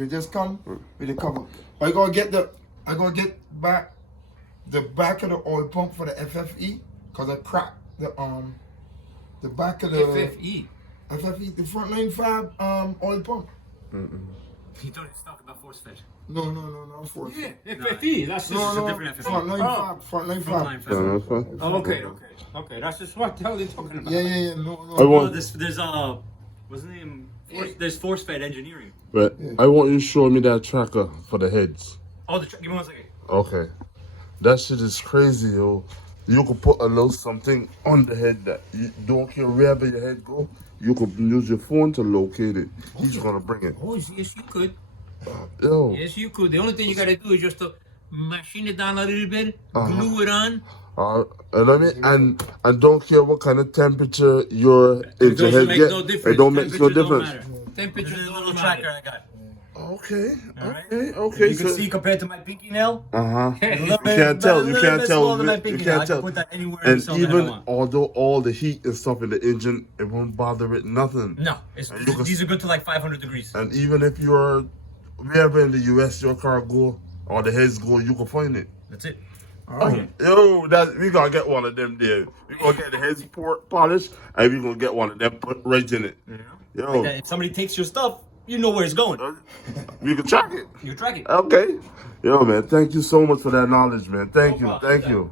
It just come with the cover. I gotta get back the back of the oil pump for the FFE because I cracked the back of the FFE, the frontline fab oil pump. You thought it's talking about force fed. No, force. Yeah, FFE. That's just a different FFE. Frontline fab. Oh, okay. That's just what the hell they're talking about. Yeah. No. There's what's the name? There's force fed engineering. But I want you to show me that tracker for the heads. Oh, give me 1 second. Okay. That shit is crazy, yo. You could put a little something on the head that you don't care wherever your head go. You could use your phone to locate it. He's gonna bring it. Oh, yes, you could. Yo. Yes, you could. The only thing you gotta do is just to machine it down a little bit, glue it on. And I mean, and don't care what kind of temperature your head get. No difference. It don't make no difference. Temperature is a little tracker I got. Okay. You can see compared to my pinky nail. You can't tell. You can't tell. I can put that anywhere. And even although all the heat and stuff in the engine, it won't bother it nothing. No, these are good to like 500 degrees. And even if you're wherever in the US your car go or the heads go, you can find it. That's it. Yo, we gonna get one of them there. We gonna get the heads polished, and we gonna get one of them put right in it. Yeah. Yo, like if somebody takes your stuff, you know where it's going. You can track it. You can track it. Okay. Yo, man, thank you so much for that knowledge, man. Thank you.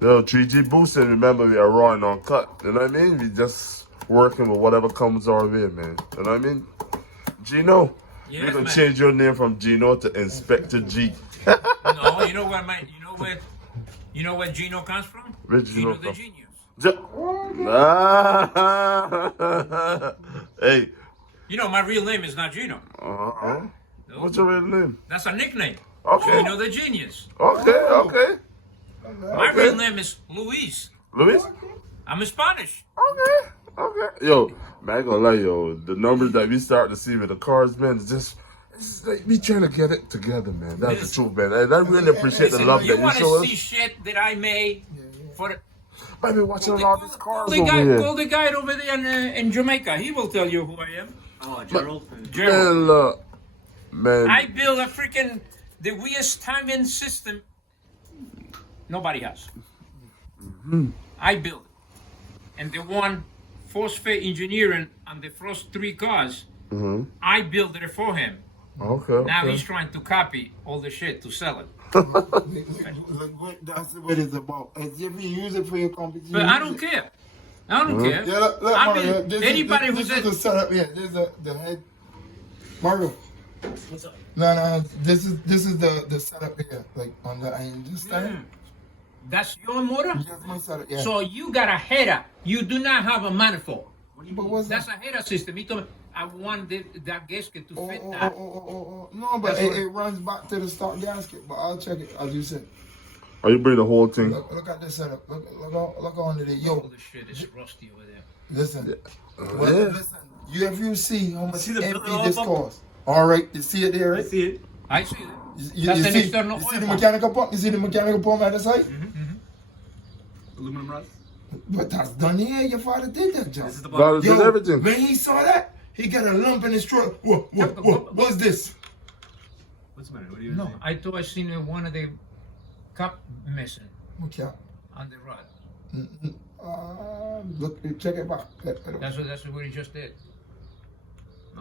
Yo, 3G boosting. Remember, we are raw and uncut. You know what I mean? We just working with whatever comes our way, man. You know what I mean? Gino. Yes, we're gonna change your name from Gino to Inspector G. No, you know where Gino comes from? Where Gino the genius. Hey. You know, my real name is not Gino. No. What's your real name? That's a nickname. Okay. Gino the genius. Okay. My real name is Luis. Luis? I'm Spanish. Okay. Yo, man, I ain't gonna lie, yo. The numbers that we start to see with the cars, man, it's just like we trying to get it together, man. That's the truth, man. And I really appreciate the love that you show us. You want to see shit that I made for the... I've been watching a lot of these cars over here. Call the guy over there in Jamaica. He will tell you who I am. Oh, Gerald. Man, I built the weirdest timing system nobody has. I built it. And the one phosphate engineering on the first 3 cars, I built it for him. Okay. Now he's trying to copy all the shit to sell it. That's what it's about. If you use it for your competition. But I don't care. I don't care. Yeah, look, Mario, this is the setup here. This is the head. Mario. What's up? No. This is the setup here. Like on the this thing. That's your motor? That's my setup, yeah. So you got a header. You do not have a manifold. But what's That's a header system. He told me, I want that gasket to fit that. No, but it runs back to the stock gasket. But I'll check it, as you said. Oh, you bring the whole thing? Look at this setup. Look under there. Yo. All the shit is rusty over there. Listen. Listen. If you see how much empty this costs. All right, you see it there, right? I see it. You see the mechanical pump? You see the mechanical pump at the site? Aluminum rod. But that's done here. Your father did that job. This is the bottom. Did everything. When he saw that, he got a lump in his throat. What's this? What's the matter? What are you doing? No, I thought I seen one of the cup missing Okay. on the rod. Look, check it back. That's what he just did.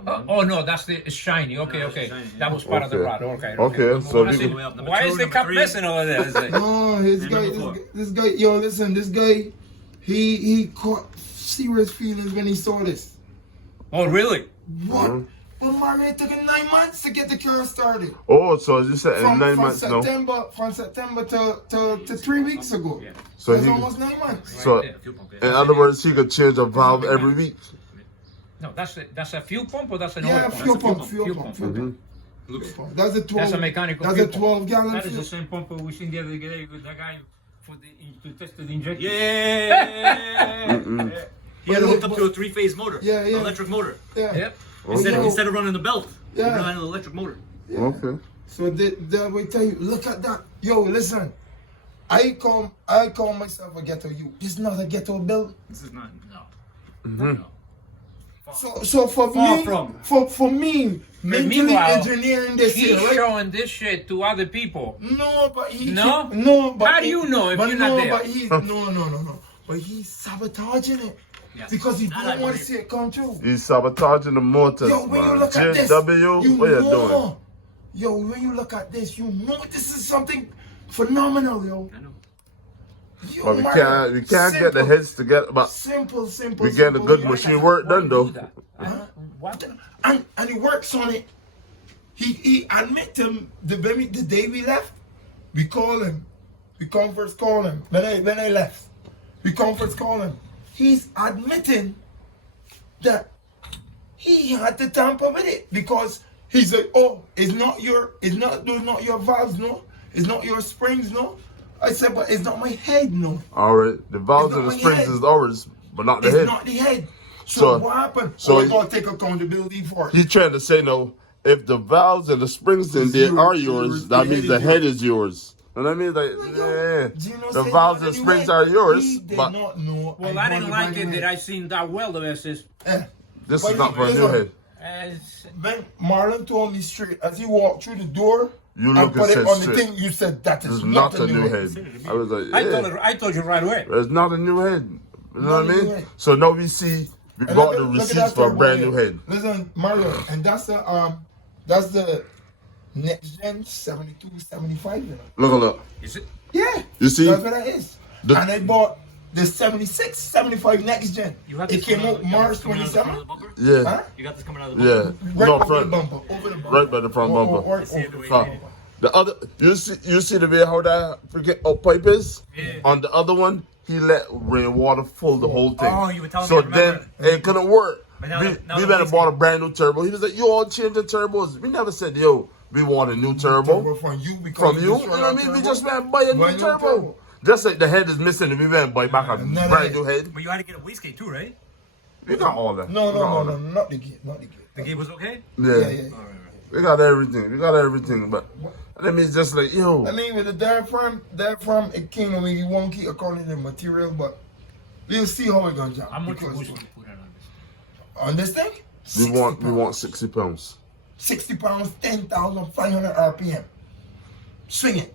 Oh no, it's shiny. Okay. That was part of the rod. Okay. So why is the cup missing over there? No, this guy. Yo, listen, this guy, he caught serious feelings when he saw this. Oh really? What? Well, Mario, it took him 9 months to get the car started. Oh, so as you said, in 9 months now. From September to 3 weeks ago. Yeah. So it's almost 9 months. So, in other words, he could change a valve every week. No, that's a fuel pump or that's an oil pump? Fuel pump. That's a 12. That's a mechanical. That's a 12-gallon. That is the same pump we seen the other day with that guy to test the injection. Yeah. He had it hooked up to a 3-phase motor. Yeah. Electric motor. Yeah. Yep. Instead of running the belt, he Yeah. ran an electric motor. Yeah. Okay. So that will tell you, look at that. Yo, listen. I call myself a ghetto youth. This is not a ghetto build. This is not. No. So for Far me, from. for me, mentally meanwhile, engineering this He's here, right? showing this shit to other people. No, but he No? no, but How do you know if but you're no, not there? But he's no. But he's sabotaging it because he don't want to see it come true. He's sabotaging the motors, Yo, when you man. look at this, JW, what you doing? know. Yo, when you look at this, you know this is something phenomenal, yo. I know. Yo, But we Mario, can't get the simple, heads together. But simple. we get the good yo. machine work done, though. Do that. What? And he works on it. He admit him the day we left, we call him. We conference call him. When I left, we conference call him. He's admitting that he had to tamper with it because he's like, oh, those not your valves, no. It's not your springs, no. I said, but it's not my head, no. All right, the valves It's and the not my springs head. is ours, but not the It's head. not the head. So So- what happened? so So we gotta take accountability for it. He's trying to say, no, if the valves and the springs in there yours, are yours, that the means head the is head yours. is yours. You know what I mean? Like, yeah, Gino the said valves not and the springs way. are yours, He did but not know. Well, I didn't like it that I I. seen that welder says, this But is not for a new listen, head. When Marlon told me straight as he walked through the door You and look put and it said on the straight. thing, you said that This is is not a new head. head. I was like, I told you right away. it's not a new head. You know Not what I a new mean? head. So now we see, we And bought the look at receipts that for a turbo brand here. new head. Listen, Marlon, and that's the next gen 72, 75. You know? Look. Is it? Yeah. You see? That's what that is. The- And I bought the 76, 75 next gen. You got It this came coming out you got March this coming out of the front of 27. the bumper? Yeah, Huh? You got this coming out of the yeah. bumper? Right No, over front. the bumper. Over the bumper. Right by the front bumper. Or- The other, you see the way how that freaking up pipe is? Yeah. On the other one, he let rainwater full the whole thing. Oh, you were telling so me, I then remember. it couldn't work. But now we the- now we the went and leaks bought a can- brand new turbo. He was like, "You all change the turbos." We never said, "Yo, we want a new turbo From you. Because from you." just You run know what I out mean? We turbo. just went and buy a Buy new new turbo. turbo. Just like the head is missing, and we went and buy back a Another brand head. new head. But you had to get a wastegate too, right? We got all that. No, We got all that. not the gate. Not the gate. The gate was okay? Yeah. We got everything. We got everything. But that means just like, yo. I mean, with the diaphragm, it came. I mean, you won't keep according to the material, but we'll see how it goes down. How much Because wood you put on this? on this thing? We want 60 pounds. 60 pounds, 10,500 RPM. Swing it.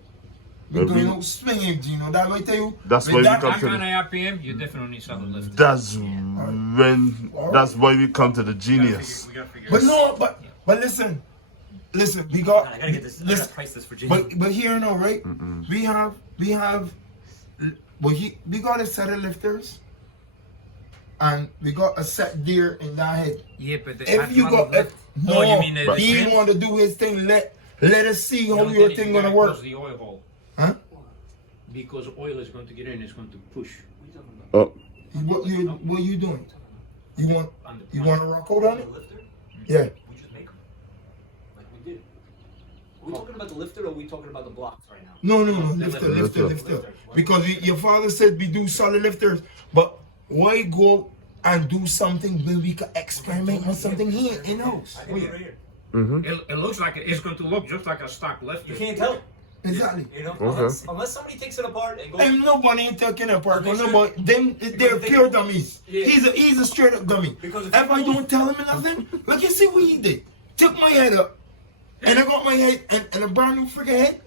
We're Maybe- doing no swinging, Gino. That way tell you. That's with why we that- come That to kind the, of RPM, you definitely need solid lift. that's why we come to the genius. We gotta figure But it out. no, but listen, we got. I gotta get this. I Listen, gotta price this for Jimmy. but here now, right? We have, we got a set of lifters, and we got a set deer in that head. Yeah, but the If you got, no, you mean the he trim? want to do his thing. Let us see how your thing gonna work, The oil hole. huh? Because oil is going to get in, it's going to push. Oh, What you doing? You want On the you front. want a rock hold on The it? lifter? Yeah. We just make them. Like we did. Are we talking about the lifter or are we talking about the blocks right now? No, The lifter. lifter. Because your father said we do solid lifters, but why go and do something where we can experiment on something here in house? I can do it right here. It looks like it's going to look just like a stock lifter. You can't tell. Exactly. You know, Okay. unless somebody takes it apart and goes. And nobody ain't taking it apart. Make sure- Nobody, they're they- pure dummies. Yeah. He's a straight up dummy. Because If if I you- don't tell him nothing, look, you see what he did. Took my head up, and I got my head and a brand new freaking head.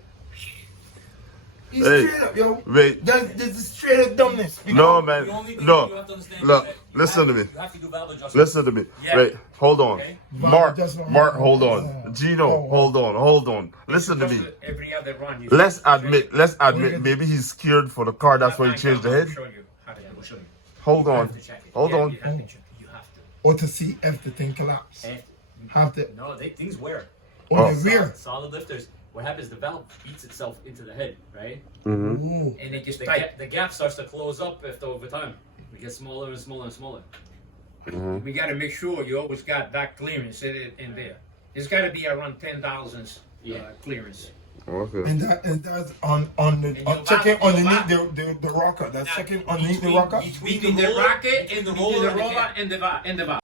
He's Hey, straight up, yo. wait. That's straight up dumbness. No, man. The only thing No. you have to understand Look, is that listen to me. You have to do valve adjustments. Listen to me. Yeah. Wait, hold on. Okay. Mark, Just- hold on. Gino, hold on. Listen to me. Every other run. You Let's admit, maybe he's scared for the car. That's why he changed the head. I'll show you. I'll show you. Hold You on. have to check it. Hold Yeah, on. You have to check it. You have to. Or to see if the thing collapse. Have to. No, things wear. Or Oh. the rear. Solid lifters. What happens? The valve beats itself into the head, right? Ooh. And it just The, tight. the gap starts to close up after over time. It gets smaller and smaller and smaller. We got to make sure you always got that clearance in there. It's got to be around 10 thousandths clearance. Okay. And that's on the And you'll checking back- you'll underneath the rocker. That's checking underneath the rocker. Between the rocket and the roller and the valve.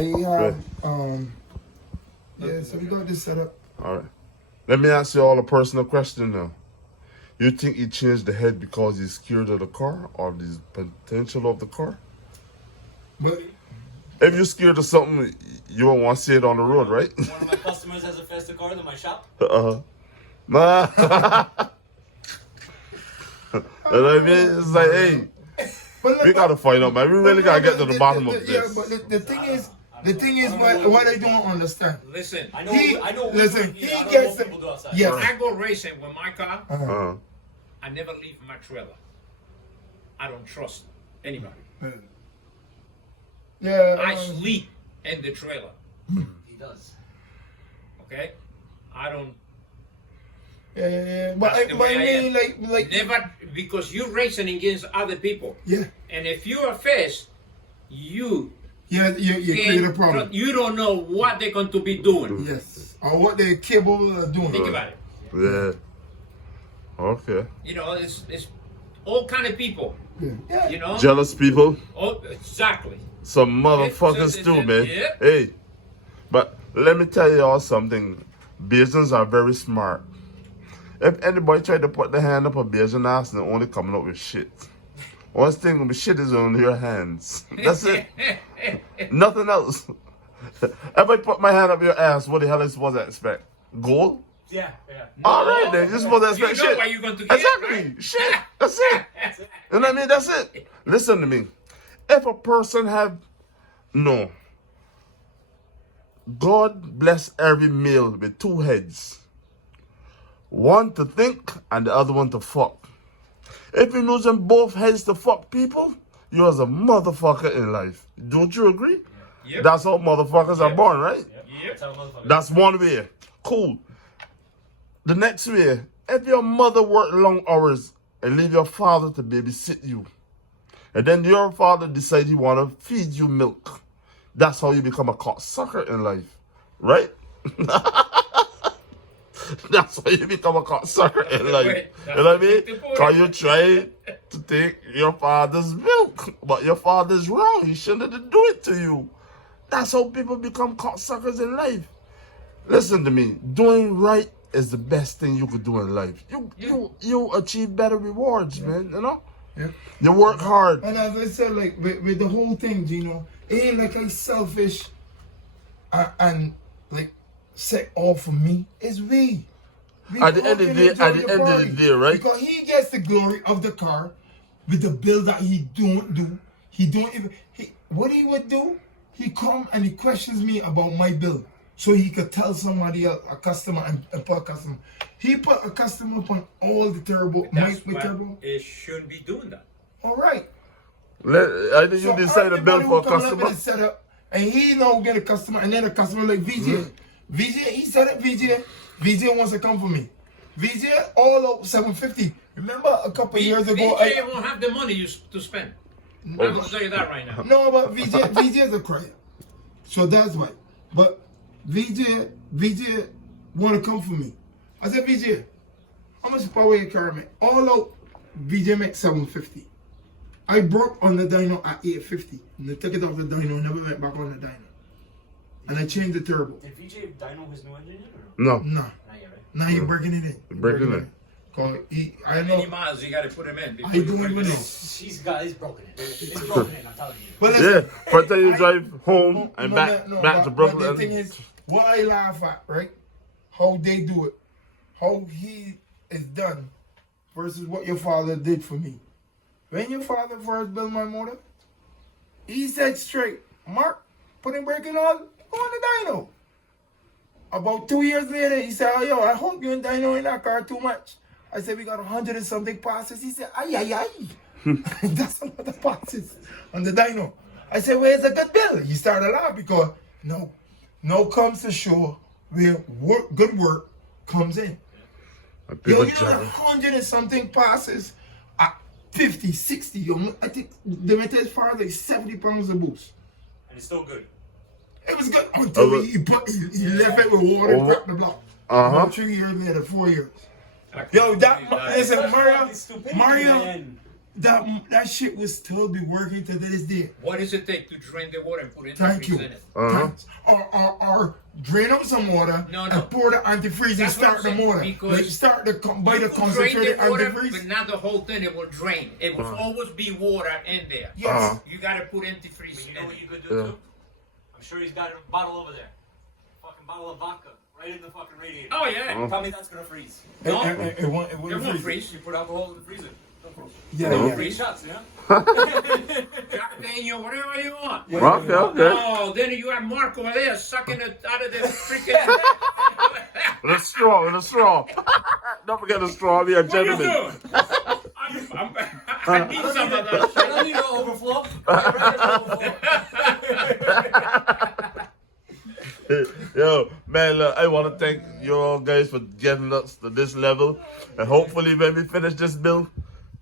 I have yeah, so we got this set up. All right. Let me ask you all a personal question now. You think he changed the head because he's scared of the car or the potential of the car? But If you're scared of something, you won't want to see it on the road, right? One of my customers has a faster car than my shop. Uh-huh. Nah. You know what I mean? It's like, hey, but we gotta find out, man. We really gotta get to the bottom of Yeah, this. but the thing is what I don't understand. Listen, I know. He- I know. listen, I he don't know gets what the- people do outside. yes. when I go racing with my car, Uh-huh. I never leave my trailer. I don't trust anybody. Yeah. I sleep in the trailer. He does. Okay, I don't yeah. But That's the but I way I mean, like never, because you're racing against other people, yeah. and if you are fast, you Yeah, you create a problem. You don't know what they're going to be doing. Yes. Or what they're capable of doing. Think about it. Yeah. Okay. You know, it's all kind of people. Yeah. You know. Jealous people. Oh, exactly. Some motherfuckers It's- too, man. yeah. Hey, but let me tell you all something. Bayesians are very smart. If anybody try to put their hand up a Bayesian ass, they're only coming up with shit. One thing gonna be shit is on your hands. That's it. Nothing else. If I put my hand up your ass, what the hell are you supposed to expect? Gold? Yeah. Yeah. All right, then you're supposed to You expect know shit. what you're going to get, Exactly. right? Shit. That's it. You know what I mean? That's it. Listen to me. If a person have no, God bless every male with two heads. One to think and the other one to fuck. If you're using both heads to fuck people, you're a motherfucker in life. Don't you agree? Yep. That's how motherfuckers are born, right? Yep. That's how motherfuckers. That's one way. Cool. The next way, if your mother worked long hours and leave your father to babysit you, and then your father decide he want to feed you milk, that's how you become a cocksucker in life, right? That's how you become a cocksucker in life. Wait, You know what I mean? that's the point. Because you try to take your father's milk, but your father's wrong. He shouldn't do it to you. That's how people become cocksuckers in life. Listen to me. Doing right is the best thing you could do in life. You achieve better rewards, man. You know. Yeah. You work hard. And as I said, like with the whole thing, Gino, it ain't like I'm selfish and like set all for me. It's we. At the end of the day, right? Because he gets the glory of the car with the build that he don't do. He don't even. What he would do? He come and he questions me about my build, so he could tell somebody else, a customer, and put a customer. He put a customer up on all the turbo, That's mic with why turbo. it shouldn't be doing that. All right. I think you decide to build for a customer. And set up, and he now get a customer, and then a customer like VJ. VJ, he said it. VJ wants to come for me. VJ all out 750. Remember a couple of years ago? VJ won't have the money to spend. I'm going to tell you that right now. No, but VJ is a crier. So that's why. But VJ want to come for me. I said, VJ, how much power your car make? All out, VJ make 750. I broke on the dyno at 850. And they took it off the dyno and never went back on the dyno. And I changed the turbo. Did VJ dyno his new engine yet? Or? No. No. Not yet, right? Now you're breaking it in. Breaking it. Cause I How many know. miles you got to put him in? before I you don't break even it know. in? He's broken it. It's broken it, I'm telling you. But Yeah. listen, First time you drive home No, and no, back no, back to but Brooklyn. the thing is, what I laugh at, right? How they do it, how he is done, versus what your father did for me. When your father first built my motor, he said straight, Mark, putting braking on, go on the dyno. About 2 years later, he said, oh, yo, I hope you and dyno in that car too much. I said, we got 100 and something passes. He said, ay, ay, ay. That's a lot of passes on the dyno. I said, where's the good bill? He started laughing because no comes to show where good work comes in. Yo, you know, 100 and something passes at 50, 60. Yo, I think the metal as far as like 70 pounds of boost. And it's still good. It was good until he left it with water and dropped the block. Uh-huh. About 3 years later, 4 years. I can't Yo, believe listen, Stupidity, Mario, man. That shit will still be working to this day. What does it take to drain the water and put Thank antifreeze you. in it? Thanks. Or drain out some water No. and pour the antifreeze and That's what start I'm the saying, motor. because Like start the buy the You could drain concentrated the water, antifreeze. but not the whole thing. It will drain. It will always be water in there. Yes. You gotta put antifreeze You in know what it. you could do too? I'm sure he's got a bottle over there. Fucking bottle of vodka right in the fucking radiator. Oh yeah. Tell me that's gonna freeze. No. It won't It won't freeze. You put alcohol in the freezer. No problem. Yeah. Three shots, yeah? Jack Daniel, whatever you want. Okay. No, then you have Mark over there sucking it out of the freaking. With a straw. Don't forget the straw. Be a What are you gentleman. doing? I need some of that I shit. don't need no overflow. Yo, man, look, I want to thank you all guys for getting us to this level. And hopefully when we finish this build,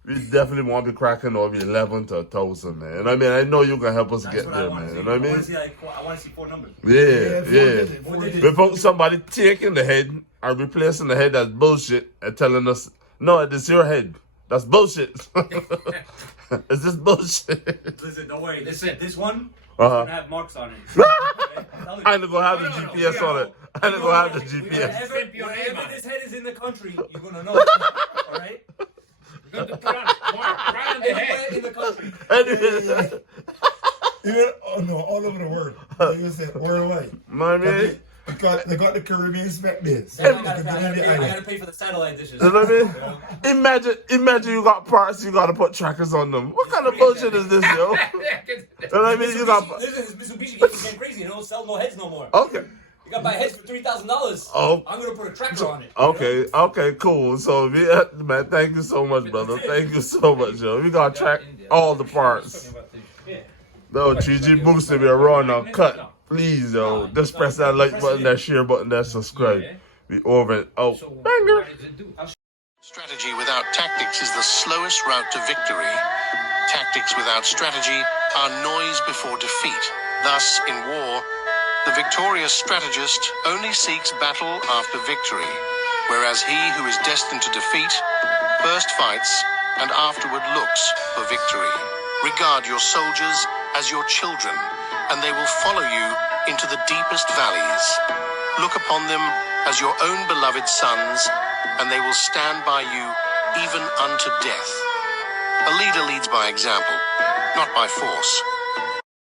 we definitely want to be cracking over 11 to 1,000, man. And I mean, I know you can help us That's get what I there, want man. to see. You know what I mean? I want to see 4 numbers. Yeah. Without somebody taking the head and replacing the head that's bullshit and telling us, no, it is your head. That's bullshit. Is this bullshit? Listen, don't worry. Listen. This one is Uh-huh. gonna have marks on it. I ain't gonna have the No, GPS on it. I ain't gonna have the GPS. Wherever this head is in the country, you're gonna know. Alright? You're going to put on Mark right on the Anywhere head. in the country. Anyway, Even all over the world. Like you said, worldwide. know what I mean? They got the Caribbean spec this. I gotta pay for the satellite dishes. You know what I mean? Imagine you got parts, you gotta put trackers on them. What kind of bullshit is this, yo? You know what I mean? You got. Listen, this Mitsubishi getting getting crazy. They don't sell no heads no more. Okay. You gotta buy heads for $3,000. Oh. I'm gonna put a tracker on it. Okay, cool. So, man, thank you so much, brother. Thank you so much, yo. We gotta track all the parts. No, 3G Booster, we are raw now. Cut. Please, yo. Just press that like button, that share button, that subscribe. We over and out. So Banger. what does it do? Strategy without tactics is the slowest route to victory. Tactics without strategy are noise before defeat. Thus, in war, the victorious strategist only seeks battle after victory, whereas he who is destined to defeat first fights and afterward looks for victory. Regard your soldiers as your children, and they will follow you into the deepest valleys. Look upon them as your own beloved sons, and they will stand by you even unto death. A leader leads by example, not by force.